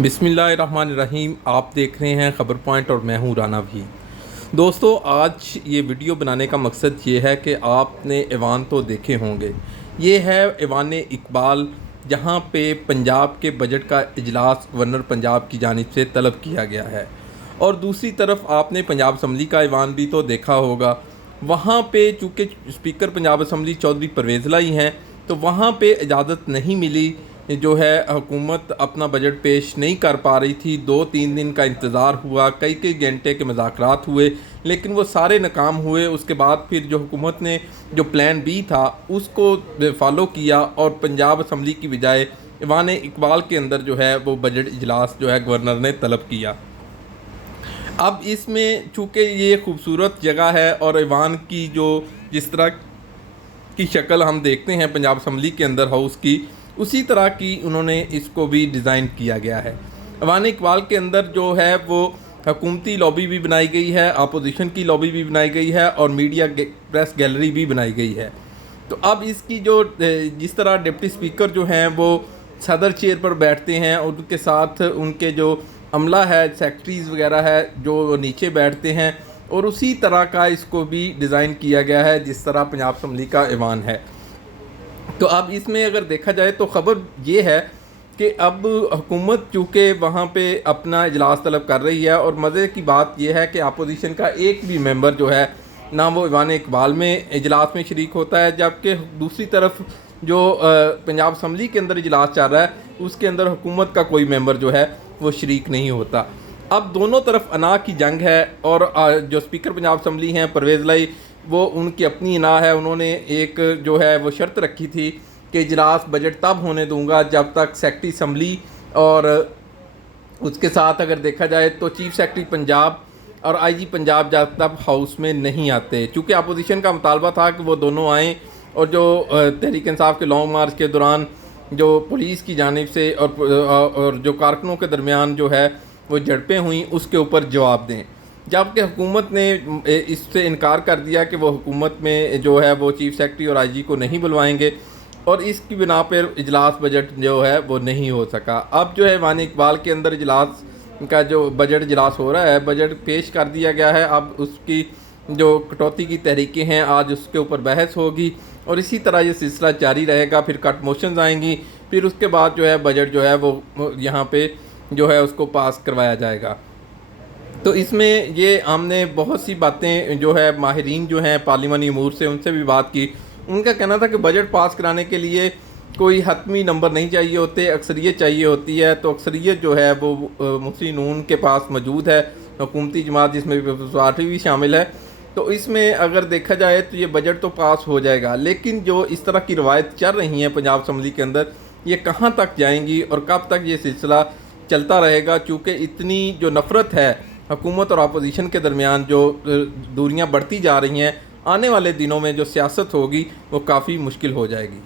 بسم اللہ الرحمن الرحیم۔ آپ دیکھ رہے ہیں خبر پوائنٹ اور میں ہوں رانا بھی۔ دوستو، آج یہ ویڈیو بنانے کا مقصد یہ ہے کہ آپ نے ایوان تو دیکھے ہوں گے۔ یہ ہے ایوان اقبال، جہاں پہ پنجاب کے بجٹ کا اجلاس گورنر پنجاب کی جانب سے طلب کیا گیا ہے، اور دوسری طرف آپ نے پنجاب اسمبلی کا ایوان بھی تو دیکھا ہوگا۔ وہاں پہ چونکہ اسپیکر پنجاب اسمبلی چودھری پرویز الہی ہیں، تو وہاں پہ اجازت نہیں ملی، جو ہے حکومت اپنا بجٹ پیش نہیں کر پا رہی تھی۔ 2-3 دن کا انتظار ہوا، کئی گھنٹے کے مذاکرات ہوئے، لیکن وہ سارے ناکام ہوئے۔ اس کے بعد پھر جو حکومت نے جو پلان بی تھا اس کو فالو کیا، اور پنجاب اسمبلی کی بجائے ایوان اقبال کے اندر جو ہے وہ بجٹ اجلاس جو ہے گورنر نے طلب کیا۔ اب اس میں چونکہ یہ خوبصورت جگہ ہے، اور ایوان کی جس طرح کی شکل ہم دیکھتے ہیں پنجاب اسمبلی کے اندر ہاؤس کی، اسی طرح کی انہوں نے اس کو بھی ڈیزائن کیا گیا ہے۔ ایوان اقبال کے اندر جو ہے وہ حکومتی لابی بھی بنائی گئی ہے، اپوزیشن کی لابی بھی بنائی گئی ہے، اور میڈیا پریس گیلری بھی بنائی گئی ہے۔ تو اب اس کی جس طرح ڈپٹی اسپیکر جو ہیں وہ صدر چیئر پر بیٹھتے ہیں، اور ان کے ساتھ ان کے جو عملہ ہے، سیکرٹریز وغیرہ ہے، جو نیچے بیٹھتے ہیں، اور اسی طرح کا اس کو بھی ڈیزائن کیا گیا ہے جس طرح پنجاب اسمبلی کا ایوان ہے۔ تو اب اس میں اگر دیکھا جائے تو خبر یہ ہے کہ اب حکومت چونکہ وہاں پہ اپنا اجلاس طلب کر رہی ہے، اور مزے کی بات یہ ہے کہ اپوزیشن کا ایک بھی ممبر جو ہے نہ وہ ایوان اقبال میں اجلاس میں شریک ہوتا ہے، جبکہ دوسری طرف جو پنجاب اسمبلی کے اندر اجلاس چل رہا ہے اس کے اندر حکومت کا کوئی ممبر جو ہے وہ شریک نہیں ہوتا۔ اب دونوں طرف انا کی جنگ ہے، اور جو اسپیکر پنجاب اسمبلی ہیں پرویز الہی، وہ ان کی اپنی انا ہے۔ انہوں نے ایک جو ہے وہ شرط رکھی تھی کہ اجلاس بجٹ تب ہونے دوں گا جب تک سیکرٹری اسمبلی اور اس کے ساتھ اگر دیکھا جائے تو چیف سیکرٹری پنجاب اور آئی جی پنجاب جب تک ہاؤس میں نہیں آتے، چونکہ اپوزیشن کا مطالبہ تھا کہ وہ دونوں آئیں، اور جو تحریک انصاف کے لانگ مارچ کے دوران جو پولیس کی جانب سے اور جو کارکنوں کے درمیان جو ہے وہ جھڑپیں ہوئیں اس کے اوپر جواب دیں، جبکہ حکومت نے اس سے انکار کر دیا کہ وہ حکومت میں جو ہے وہ چیف سیکرٹری اور آئی جی کو نہیں بلوائیں گے، اور اس کی بنا پر اجلاس بجٹ جو ہے وہ نہیں ہو سکا۔ اب جو ہے ایوان اقبال کے اندر اجلاس کا جو بجٹ اجلاس ہو رہا ہے، بجٹ پیش کر دیا گیا ہے۔ اب اس کی جو کٹوتی کی تحریکیں ہیں آج اس کے اوپر بحث ہوگی، اور اسی طرح یہ سلسلہ جاری رہے گا۔ پھر کٹ موشنز آئیں گی، پھر اس کے بعد جو ہے بجٹ جو ہے وہ یہاں پہ جو ہے اس کو پاس کروایا جائے گا۔ تو اس میں یہ ہم نے بہت سی باتیں جو ہے ماہرین جو ہیں پارلیمانی امور سے ان سے بھی بات کی۔ ان کا کہنا تھا کہ بجٹ پاس کرانے کے لیے کوئی حتمی نمبر نہیں چاہیے ہوتے، اکثریت چاہیے ہوتی ہے۔ تو اکثریت جو ہے وہ مسلم نون کے پاس موجود ہے، حکومتی جماعت جس میں پیپلز پارٹی بھی شامل ہے۔ تو اس میں اگر دیکھا جائے تو یہ بجٹ تو پاس ہو جائے گا، لیکن جو اس طرح کی روایت چل رہی ہیں پنجاب اسمبلی کے اندر، یہ کہاں تک جائیں گی اور کب تک یہ سلسلہ چلتا رہے گا؟ چونکہ اتنی جو نفرت ہے حکومت اور اپوزیشن کے درمیان، جو دوریاں بڑھتی جا رہی ہیں، آنے والے دنوں میں جو سیاست ہوگی وہ کافی مشکل ہو جائے گی۔